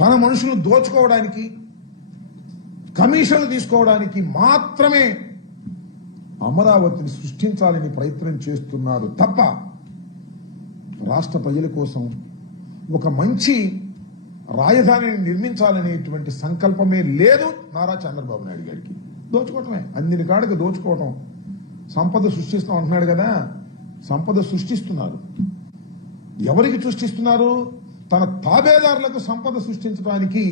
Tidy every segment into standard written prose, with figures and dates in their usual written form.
తన మనుషులను దోచుకోవడానికి, కమిషన్లు తీసుకోవడానికి మాత్రమే అమరావతిని సృష్టించాలని ప్రయత్నం చేస్తున్నారు తప్ప రాష్ట్ర ప్రజల కోసం ఒక మంచి రాజధానిని నిర్మించాలనేటువంటి సంకల్పమే లేదు నారా చంద్రబాబు నాయుడు గారికి. దోచుకోవటమే, అందిన కాడికి దోచుకోవటం. సంపద సృష్టిస్తాం అంటున్నాడు కదా, సంపద సృష్టిస్తున్నారు. ఎవరికి సృష్టిస్తున్నారు? తన తాబేదారులకు సంపద సృష్టించడానికి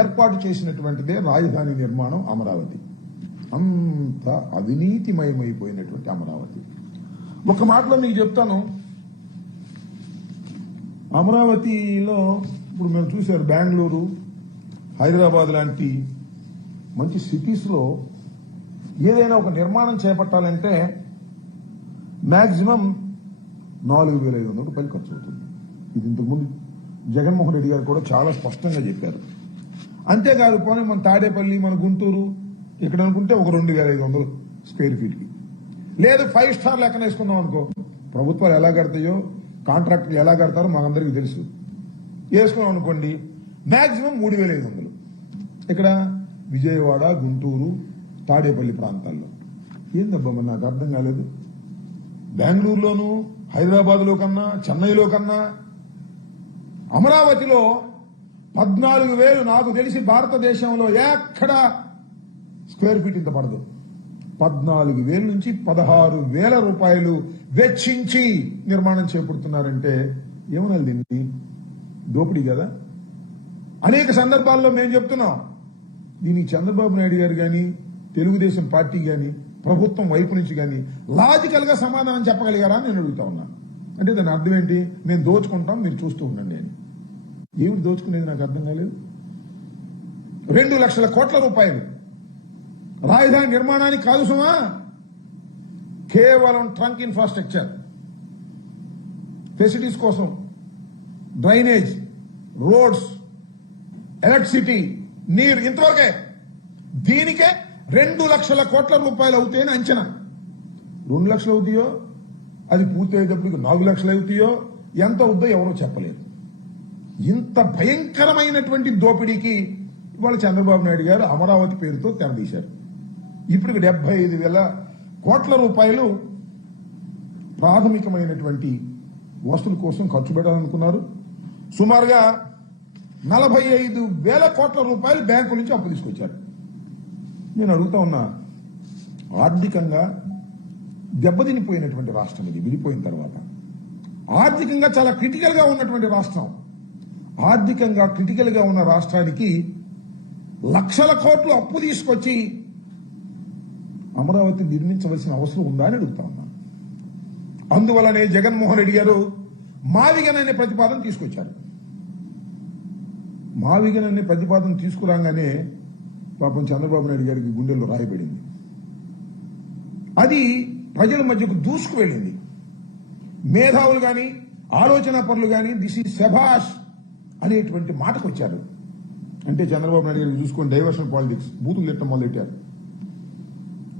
ఏర్పాటు చేసినటువంటిదే రాజధాని నిర్మాణం అమరావతి. అంత అవినీతిమయమైపోయినటువంటి అమరావతి. ఒక మాటలో మీకు చెప్తాను, అమరావతిలో ఇప్పుడు మేము చూశారు బెంగళూరు, హైదరాబాద్ లాంటి మంచి సిటీస్లో ఏదైనా ఒక నిర్మాణం చేపట్టాలంటే మాక్సిమం 4,500 రూపాయలు ఖర్చు అవుతుంది. ఇది ఇంతకుముందు జగన్మోహన్ రెడ్డి గారు కూడా చాలా స్పష్టంగా చెప్పారు. అంతేకాదు పోనీ మన తాడేపల్లి, మన గుంటూరు ఇక్కడ అనుకుంటే ఒక 2,500 స్క్వేర్ ఫీట్కి, లేదు 5 స్టార్ లెక్కన వేసుకుందాం అనుకో. ప్రభుత్వాలు ఎలా కడతాయో, కాంట్రాక్టర్లు ఎలా కడతారో మాకందరికీ తెలుసు. వేసుకున్నాం అనుకోండి మాక్సిమం 3,500. ఇక్కడ విజయవాడ, గుంటూరు, తాడేపల్లి ప్రాంతాల్లో. ఏందబ్బా మరి నాకు అర్థం కాలేదు. బెంగళూరులోను, హైదరాబాద్లో కన్నా, చెన్నైలో కన్నా అమరావతిలో 14,000 నాకు తెలిసి భారతదేశంలో ఎక్కడ స్క్వేర్ ఫీట్ ఇంత పడదు. 14,000 నుంచి 16,000 రూపాయలు వెచ్చించి నిర్మాణం చేపడుతున్నారంటే ఏమనాలి దీన్ని? దోపిడీ కదా. అనేక సందర్భాల్లో మేము చెప్తున్నాం, దీనికి చంద్రబాబు నాయుడు గారు కానీ, తెలుగుదేశం పార్టీ కానీ, ప్రభుత్వం వైపు నుంచి కానీ లాజికల్ గా సమాధానం చెప్పగలిగారా నేను అడుగుతా ఉన్నా. అంటే దాని అర్థం ఏంటి? మేము దోచుకుంటాం, మీరు చూస్తూ ఉండండి అని. ఏమిటి దోచుకునేది నాకు అర్థం కాలేదు. 2 లక్షల కోట్ల రూపాయలు రాజధాని నిర్మాణానికి కాదు సుమా, కేవలం ట్రంక్ ఇన్ఫ్రాస్ట్రక్చర్ ఫెసిలిటీస్ కోసం, డ్రైనేజ్, రోడ్స్, ఎలక్ట్రిసిటీ, నీరు, ఇంతవరకే. దీనికే 2 లక్షల కోట్ల రూపాయలు అవుతాయని అంచనా. 2 లక్షలు అవుతాయో, అది పూర్తి అయ్యేటప్పటికి 4 లక్షలు అవుతాయో, ఎంత అవుద్దో ఎవరో చెప్పలేరు. ఇంత భయంకరమైనటువంటి దోపిడీకి ఇవాళ చంద్రబాబు నాయుడు గారు అమరావతి పేరుతో తెరదీశారు. ఇప్పటికి 75,000 కోట్ల రూపాయలు ప్రాథమికమైనటువంటి వస్తువుల కోసం ఖర్చు పెట్టాలనుకున్నారు. సుమారుగా 45,000 కోట్ల రూపాయలు బ్యాంకు నుంచి అప్పు తీసుకొచ్చారు. నేను అడుగుతా ఉన్నా, ఆర్థికంగా దెబ్బతినిపోయినటువంటి రాష్ట్రం ఇది. విడిపోయిన తర్వాత ఆర్థికంగా చాలా క్రిటికల్ గా ఉన్నటువంటి రాష్ట్రం. ఆర్థికంగా క్రిటికల్ గా ఉన్న రాష్ట్రానికి లక్షల కోట్లు అప్పు తీసుకొచ్చి అమరావతి నిర్మించవలసిన అవసరం ఉందా అని అడుగుతా ఉన్నా. అందువల్లనే జగన్మోహన్ రెడ్డి గారు మావిగన్ అనే ప్రతిపాదన తీసుకొచ్చారు. మావిగన్ అనే ప్రతిపాదన తీసుకురాగానే పాపం చంద్రబాబు నాయుడు గారికి గుండెల్లో రాయబడింది. అది ప్రజల మధ్యకు దూసుకు వెళ్ళింది. మేధావులు కానీ, ఆలోచన పరులు కానీ దిస్ ఈజ్ శభాష్ అనేటువంటి మాటకు వచ్చారు. అంటే చంద్రబాబు నాయుడు గారికి చూసుకొని డైవర్షన్ పాలిటిక్స్, బూతులు తిట్టడం మొదలెట్టారు.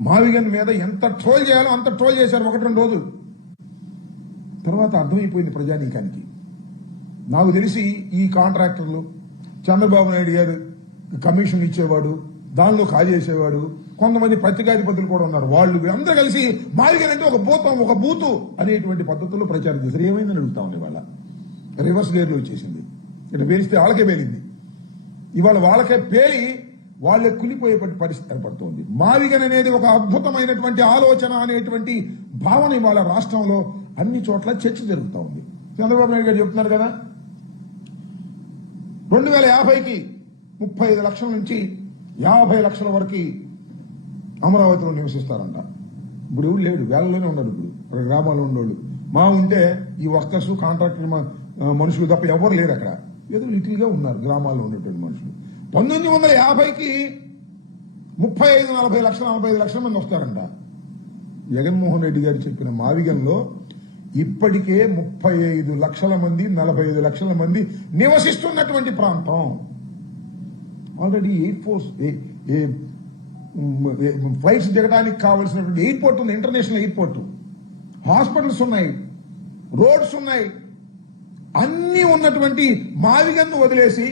మావిగన్ మీద ఎంత ట్రోల్ చేయాలో అంత ట్రోల్ చేశారు 1-2 రోజులు. తర్వాత అర్థమైపోయింది ప్రజానీకానికి. నాకు తెలిసి ఈ కాంట్రాక్టర్లు, చంద్రబాబు నాయుడు గారు కమిషన్ ఇచ్చేవాడు, దానిలో కాజేసేవాడు, కొంతమంది పత్రికాధిపతులు కూడా ఉన్నారు. వాళ్ళు అందరూ కలిసి మావిగన్ అంటే ఒక బూతు అనేటువంటి పద్ధతుల్లో ప్రచారం చేశారు. ఏమైందని అడుగుతా ఉంది. ఇవాళ రివర్స్ గేర్లో వచ్చేసింది. ఇట్లా పేలిస్తే వాళ్ళకే పేలింది. ఇవాళ వాళ్ళకే పేలి వాళ్ళే కులిపోయే పరిస్థితి ఏర్పడుతోంది. మావిగన్ అనేది ఒక అద్భుతమైనటువంటి ఆలోచన అనేటువంటి భావన ఇవాళ రాష్ట్రంలో అన్ని చోట్ల చర్చ జరుగుతూ ఉంది. చంద్రబాబు నాయుడు గారు చెప్తున్నారు కదా, 2050కి 35 లక్షల నుంచి 50 లక్షల వరకు అమరావతిలో నివసిస్తారంట. ఇప్పుడు ఎవరు లేడు, వేలలోనే ఉన్నారు. ఇప్పుడు గ్రామాల్లో ఉండేవాళ్ళు మా ఉంటే ఈ వర్కర్స్, కాంట్రాక్టర్ మనుషులు తప్ప ఎవరు లేరు అక్కడ. ఏదో లిటిల్ గా ఉన్నారు గ్రామాల్లో ఉండేటువంటి మనుషులు. 1950కి 35-40 లక్షల 45 లక్షల మంది వస్తారంట. జగన్మోహన్ రెడ్డి గారు చెప్పిన మావిగన్లో ఇప్పటికే 35 లక్షల మంది, 45 లక్షల మంది నివసిస్తున్నటువంటి ప్రాంతం. ఆల్రెడీ ఎయిర్ ఫోర్స్ ఫ్లైట్స్ దిగడానికి కావాల్సినటువంటి ఎయిర్పోర్ట్ ఉంది, ఇంటర్నేషనల్ ఎయిర్పోర్ట్, హాస్పిటల్స్ ఉన్నాయి, రోడ్స్ ఉన్నాయి. అన్ని ఉన్నటువంటి మావిగన్ను వదిలేసి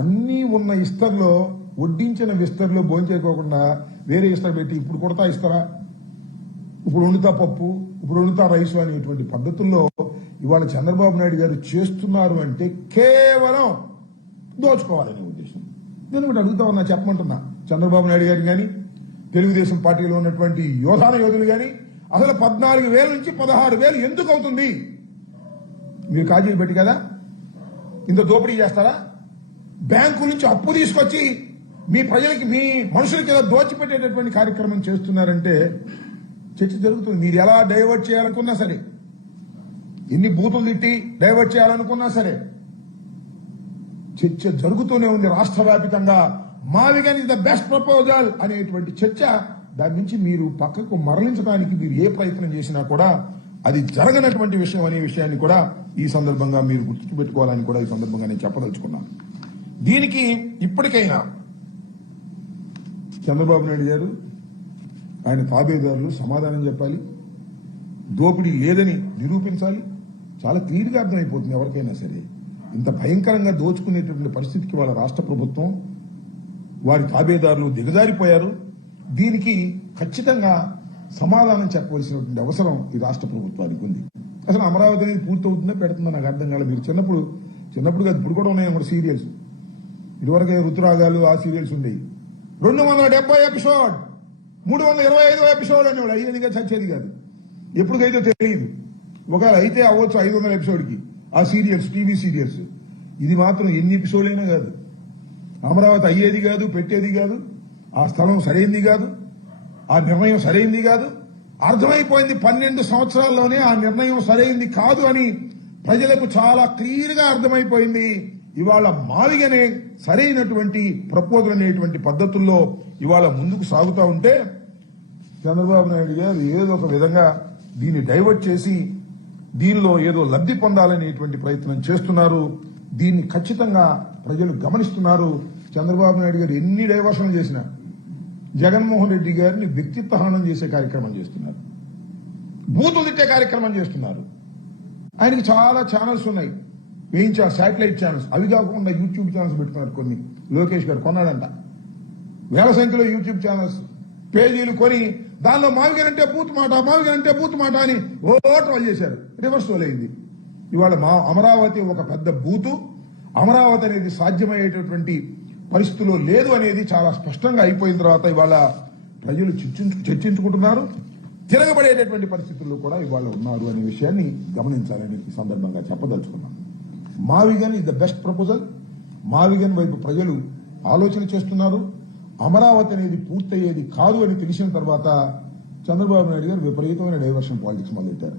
అన్నీ ఉన్న ఇస్తర్లో వడ్డించిన విస్తర్లో భోంచేయకోకుండా వేరే ఇస్తర్ పెట్టి ఇప్పుడు కొడతా ఇస్తారా, ఇప్పుడు వండుతా పప్పు, ఇప్పుడు వండుతా రైసు అనేటువంటి పద్ధతుల్లో ఇవాళ చంద్రబాబు నాయుడు గారు చేస్తున్నారు అంటే కేవలం దోచుకోవాలనే ఉద్దేశం. నేను ఒకటి అడుగుతా ఉన్నా, చెప్పమంటున్నా చంద్రబాబు నాయుడు గారు కానీ తెలుగుదేశం పార్టీలో ఉన్నటువంటి యోధులు కానీ అసలు 14,000 నుంచి 16,000 ఎందుకు అవుతుంది? మీరు కాజీలు పెట్టి కదా ఇంత దోపిడీ చేస్తారా? బ్యాంకు నుంచి అప్పు తీసుకొచ్చి మీ ప్రజలకి, మీ మనుషులకి ఏదో దోచిపెట్టేటటువంటి కార్యక్రమం చేస్తున్నారంటే చర్చ జరుగుతుంది. మీరు ఎలా డైవర్ట్ చేయాలనుకున్నా సరే, ఎన్ని బూతులు తిట్టి డైవర్ట్ చేయాలనుకున్నా సరే చర్చ జరుగుతూనే ఉంది రాష్ట్ర వ్యాప్తంగా. మావిగన్ ఇస్ ద బెస్ట్ ప్రపోజల్ అనేటువంటి చర్చ. దాని నుంచి మీరు పక్కకు మరలించడానికి మీరు ఏ ప్రయత్నం చేసినా కూడా అది జరగనటువంటి విషయం అనే విషయాన్ని కూడా ఈ సందర్భంగా మీరు గుర్తుపెట్టుకోవాలని కూడా ఈ సందర్భంగా నేను చెప్పదలుచుకున్నాను. దీనికి ఇప్పటికైనా చంద్రబాబు నాయుడు గారు, ఆయన తాబేదారులు సమాధానం చెప్పాలి, దోపిడీ లేదని నిరూపించాలి. చాలా క్లియర్గా అర్థమైపోతుంది ఎవరికైనా సరే. ఇంత భయంకరంగా దోచుకునేటువంటి పరిస్థితికి వాళ్ళ రాష్ట్ర ప్రభుత్వం, వారి తాబేదారులు దిగజారిపోయారు. దీనికి ఖచ్చితంగా సమాధానం చెప్పవలసినటువంటి అవసరం ఈ రాష్ట్ర ప్రభుత్వానికి ఉంది. అసలు అమరావతి అనేది పూర్తవుతుందో పెడుతుందో నాకు అర్థం కాలేదు. మీరు చిన్నప్పుడు కాదు, ఇప్పుడు కూడా ఉన్నాయి కూడా సీరియల్స్. ఇదివరకే ఋతురాగాలు ఆ సీరియల్స్ ఉండేవి. 270 ఎపిసోడ్, 325 ఎపిసోడ్ అనేవాడు. అయ్యేదిగా చచ్చేది కాదు. ఎప్పటికైతే తెలియదు. ఒకవేళ అయితే అవ్వచ్చు 500 ఎపిసోడ్కి ఆ సీరియల్స్, టీవీ సీరియల్స్. ఇది మాత్రం ఎన్ని ఎపిసోడ్లైనా కాదు. అమరావతి అయ్యేది కాదు, పెట్టేది కాదు, ఆ స్థలం సరైంది కాదు, ఆ నిర్ణయం సరైంది కాదు. అర్థమైపోయింది 12 సంవత్సరాల్లోనే ఆ నిర్ణయం సరైంది కాదు అని ప్రజలకు చాలా క్లియర్గా అర్థమైపోయింది. ఇవాళ మావిగనే సరైనటువంటి ప్రపోజల్ అనేటువంటి పద్ధతుల్లో ఇవాళ ముందుకు సాగుతూ ఉంటే చంద్రబాబు నాయుడు గారు ఏదో ఒక విధంగా దీన్ని డైవర్ట్ చేసి దీనిలో ఏదో లబ్ధి పొందాలనేటువంటి ప్రయత్నం చేస్తున్నారు. దీన్ని ఖచ్చితంగా ప్రజలు గమనిస్తున్నారు. చంద్రబాబు నాయుడు గారు ఎన్ని డైవర్షన్లు చేసినా జగన్మోహన్ రెడ్డి గారిని వ్యక్తిత్వ హననం చేసే కార్యక్రమం చేస్తున్నారు, బూతులు తిట్టే కార్యక్రమం చేస్తున్నారు. ఆయనకి చాలా ఛానల్స్ ఉన్నాయి, వేయించారు శాటిలైట్ ఛానల్స్. అవి కాకుండా యూట్యూబ్ ఛానల్స్ పెట్టుకున్నారు. కొన్ని లోకేష్ గారు కొన్నాడంట, వేల సంఖ్యలో యూట్యూబ్ ఛానల్స్ పేజీలు కొని దానిలో మావిగన్ అంటే బూత్ మాట అని ఓ ట్రోల్ చేశారు. రివర్స్ ట్రోల్ అయింది. ఇవాళ అమరావతి ఒక పెద్ద బూతు, అమరావతి అనేది సాధ్యమయ్యేటటువంటి పరిస్థితుల్లో లేదు అనేది చాలా స్పష్టంగా అయిపోయిన తర్వాత ఇవాళ ప్రజలు చర్చించుకుంటున్నారు. తిరగబడేటటువంటి పరిస్థితుల్లో కూడా ఇవాళ ఉన్నారు అనే విషయాన్ని గమనించాలని ఈ సందర్భంగా చెప్పదలుచుకున్నాం. మావిగన్ ఇస్ ద బెస్ట్ ప్రపోజల్. మావిగన్ వైపు ప్రజలు ఆలోచన చేస్తున్నారు. అమరావతి అనేది పూర్తయ్యేది కాదు అని తెలిసిన తర్వాత చంద్రబాబు నాయుడు గారు విపరీతమైన డైవర్షన్ పాలిటిక్స్ మొదలెట్టారు.